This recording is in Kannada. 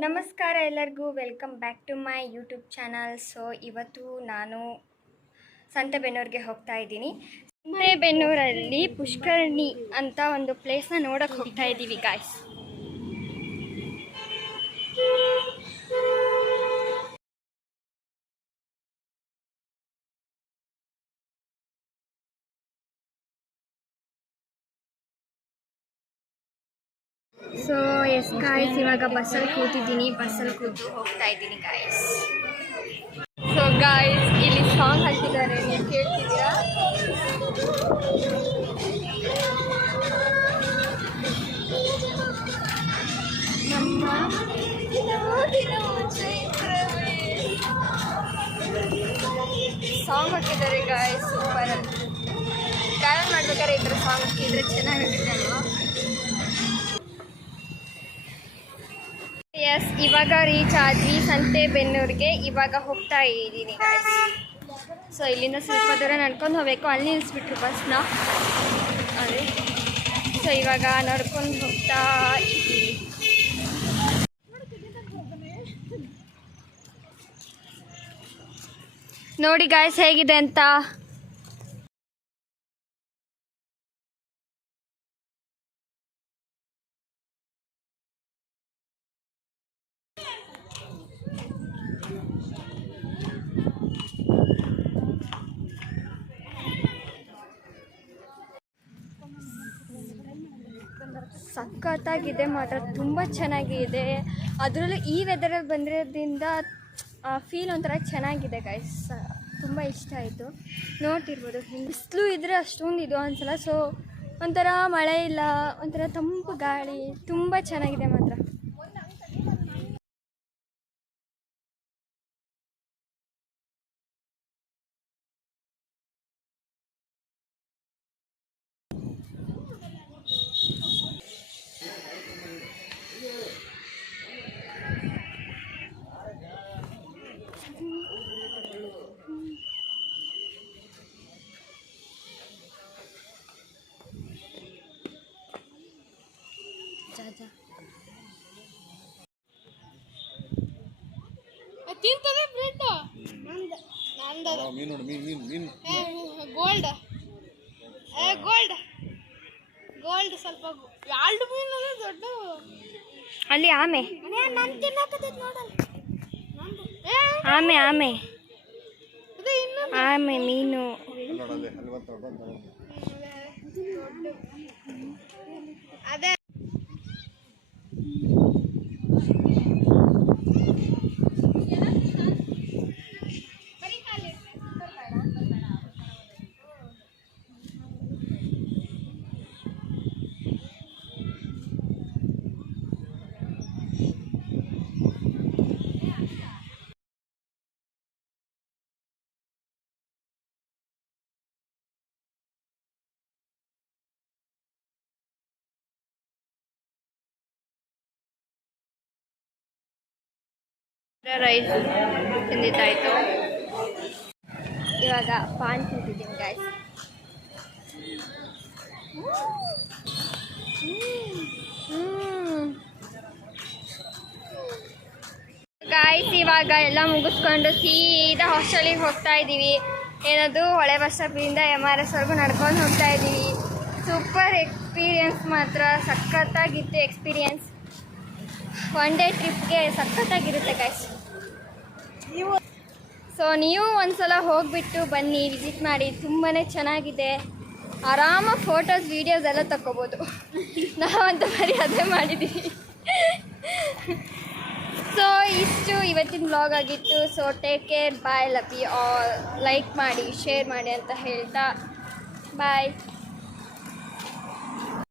ನಮಸ್ಕಾರ ಎಲ್ಲರಿಗೂ, welcome back to my YouTube channel. So ಇವತ್ತು ನಾನು ಸಂತೆಬೆನ್ನೂರಿಗೆ ಹೋಗ್ತಾ ಇದ್ದೀನಿ. ಸಂತೆಬೆನ್ನೂರಲ್ಲಿ ಪುಷ್ಕರಣಿ ಅಂತ ಒಂದು ಪ್ಲೇಸ್ನ ನೋಡೋಕ್ಕೆ ಹೋಗ್ತಾ ಇದ್ದೀವಿ ಗಾಯ್ಸ್. ಸೊ ಎಸ್ ಗಾಯ್ಸ್, ಇವಾಗ ಬಸ್ಸಲ್ಲಿ ಕೂತಿದ್ದೀನಿ. ಬಸ್ಸಲ್ಲಿ ಕೂತು ಹೋಗ್ತಾ ಇದ್ದೀನಿ ಗಾಯ್ಸ್. ಸೊ ಗಾಯ್ಸ್, ಇಲ್ಲಿ ಸಾಂಗ್ ಹಾಕಿದ್ದಾರೆ, ನೀವು ಕೇಳ್ತಿದ್ದೀರಾ? ಸಾಂಗ್ ಹಾಕಿದ್ದಾರೆ ಗಾಯ್ಸ್, ಸೂಪರ್. ಟ್ರಾವೆಲ್ ಮಾಡ್ಬೇಕಾದ್ರೆ ಈ ಥರ ಸಾಂಗ್ ಹಾಕಿದ್ರೆ ಚೆನ್ನಾಗಿರುತ್ತೆ ಅಲ್ವಾ? ಎಸ್, ಇವಾಗ ರೀಚ್ ಆದ್ವಿ ಸಂತೆಬೆನ್ನೂರಿಗೆ. ಇವಾಗ ಹೋಗ್ತಾ ಇದ್ದೀನಿ ಗಾಯ್ಸ್. ಸೊ ಇಲ್ಲಿಂದ ಸ್ವಲ್ಪ ದೂರ ನಡ್ಕೊಂಡು ಹೋಗಬೇಕು, ಅಲ್ಲಿ ನಿಲ್ಲಿಸ್ಬಿಟ್ರು ಬಸ್ನ. ಅದೇ, ಸೊ ಇವಾಗ ನಡ್ಕೊಂಡು ಹೋಗ್ತಾ ಇದ್ದೀವಿ. ನೋಡಿ ಗಾಯ್ಸ್ ಹೇಗಿದೆ ಅಂತ. ಸಖತ್ತಾಗಿದೆ ಮಾತ್ರ, ತುಂಬ ಚೆನ್ನಾಗಿದೆ. ಅದರಲ್ಲೂ ಈ ವೆದರಲ್ಲಿ ಬಂದಿರೋದ್ರಿಂದ ಫೀಲ್ ಒಂಥರ ಚೆನ್ನಾಗಿದೆ ಗೈಸ್. ತುಂಬ ಇಷ್ಟ ಆಯಿತು. ನೋಡ್ತಿರ್ಬೋದು, ಬಿಸಿಲು ಇದ್ದರೆ ಅಷ್ಟೊಂದು ಇದು ಅನ್ಸಲ್ಲ. ಸೊ ಒಂಥರ ಮಳೆ ಇಲ್ಲ, ಒಂಥರ ತಂಪು ಗಾಳಿ, ತುಂಬ ಚೆನ್ನಾಗಿದೆ ಮಾತ್ರ. ತಿಂತದೆ ಬ್ರೆಡ್ ಗೋಲ್ಡ್ ಗೋಲ್ಡ್ ಗೋಲ್ಡ್ ಸ್ವಲ್ಪ ಎರಡು ಮೀನು ದೊಡ್ಡ. ಅಲ್ಲಿ ಆಮೆ ಆಮೆ ಆಮೆ ಆಮೆ ಮೀನು. ಅದೇ ರೈಸ್ ತಿಂದಿದ್ದಾಯಿತು. ಇವಾಗ ಪಾನ್ ತಿಂತಿದ್ದೀನಿ ಗಾಯ್ಸ್. ಗಾಯ್ಸ್, ಇವಾಗ ಎಲ್ಲ ಮುಗಿಸ್ಕೊಂಡು ಸೀದಾ ಹಾಸ್ಟೆಲಿಗೆ ಹೋಗ್ತಾ ಇದ್ದೀವಿ. ಏನದು ಹೊಳೆ ಬಸ್ ಸ್ಟಾಪಿಂದ MRS ನಡ್ಕೊಂಡು ಹೋಗ್ತಾ ಇದ್ದೀವಿ. ಸೂಪರ್ ಎಕ್ಸ್ಪೀರಿಯನ್ಸ್ ಮಾತ್ರ, ಸಖತ್ತಾಗಿತ್ತು ಎಕ್ಸ್ಪೀರಿಯನ್ಸ್. ಒನ್ ಡೇ ಟ್ರಿಪ್ಗೆ ಸಖತ್ತಾಗಿರುತ್ತೆ ಗೈಸ್. ಸೊ ನೀವು ಒಂದ್ಸಲ ಹೋಗಿಬಿಟ್ಟು ಬನ್ನಿ, ವಿಸಿಟ್ ಮಾಡಿ, ತುಂಬಾ ಚೆನ್ನಾಗಿದೆ. ಆರಾಮಾಗಿ ಫೋಟೋಸ್ ವೀಡಿಯೋಸ್ ಎಲ್ಲ ತಗೋಬೋದು. ನಾವಂತೂ ಬರೀ ಅದೇ ಮಾಡಿದ್ದೀವಿ. ಸೊ ಇಷ್ಟು ಇವತ್ತಿನ ವ್ಲಾಗ್ ಆಗಿತ್ತು. So take care, bye, love you all. Like ಮಾಡಿ, ಶೇರ್ ಮಾಡಿ ಅಂತ ಹೇಳ್ತಾ ಬಾಯ್.